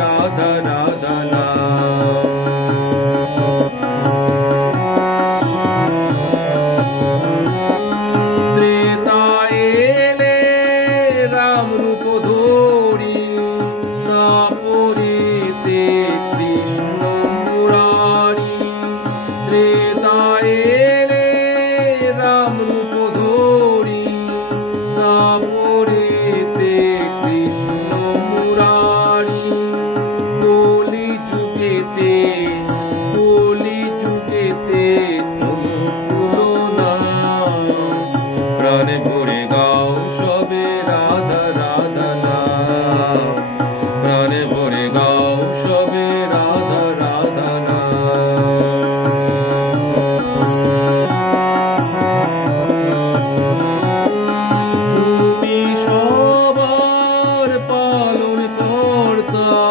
রাধা রাধা নাম। ত্রেতায় এলে রাম রূপ ধরি, দাপরেতে কৃষ্ণ মুরারি। ত্রেতায় এলে রাম রূপ ধরি, দাপরেতে কৃষ্ণ মুরারি। কলি যুগেতে তুলনা, প্রাণে ভরে গাও সবে রাধা রাধা নাম। প্রাণে ভরে গাও সবে রাধা রাধা নাম। তুমি সবার পালন কর্তা,